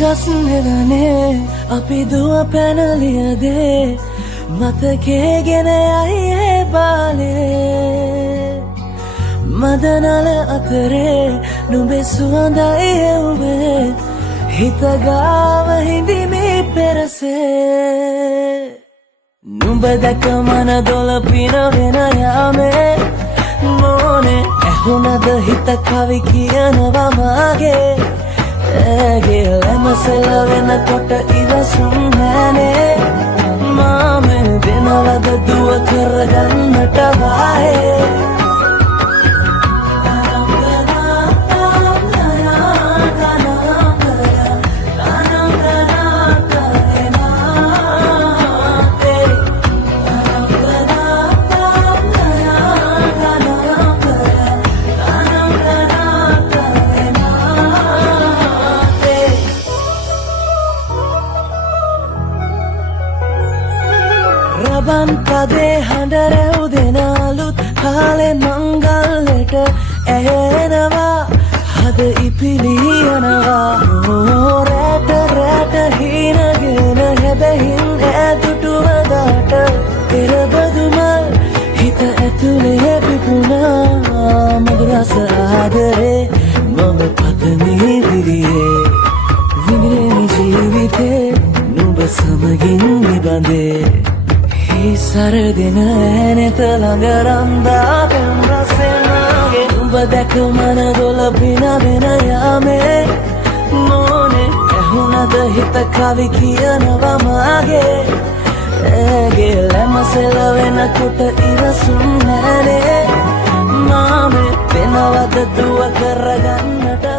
ගස් නෙලනේ අපි දුව පැනලියදේ මතකේ ගෙන යයි ඒ බාලේ මදනල අතරේ නුඹේ සුවඳයි එව්වේ හිත ගාව හිඳිමි පෙරසේ නුඹ දැක මන දොළ පිනවෙන යාමේ මොනේ ඇහුණද හිත කවි කියනවා මාගේ ඇගේ ලැමසෙල වෙනකොට ඉවසුම් නැනේ මාමේ දෙනවද දුව කරගන්නට වායේ රබන් පදේ හඬ රැව් දෙන අලුත් කාලේ මංගල්ලෙට ඇහෙනවා හද ඉපිලි යනවා රැට රැට හීනගෙන හැබැහින් ඈදුටුව දාට පෙරබදුමල් හිත ඇතුලේ පිපුණා මధుර රස ආදරේ මම පතමි විරියේ විඳින ජීවිතේ නුඹ සමගින් නිබඳේ සරදින ඇනෙත ළඟ රන්දා පෙම් රසෙනාගේ නුඹ දැක මන දොළ පිනවෙන යාමේ මොනේ ඇහුණද හිත කවි කියනවා මාගේ ඇගේ ලැමසෙල වෙනකොට ඉවසුම් නැනේ මාමේ වෙනවද දුව කරගන්නට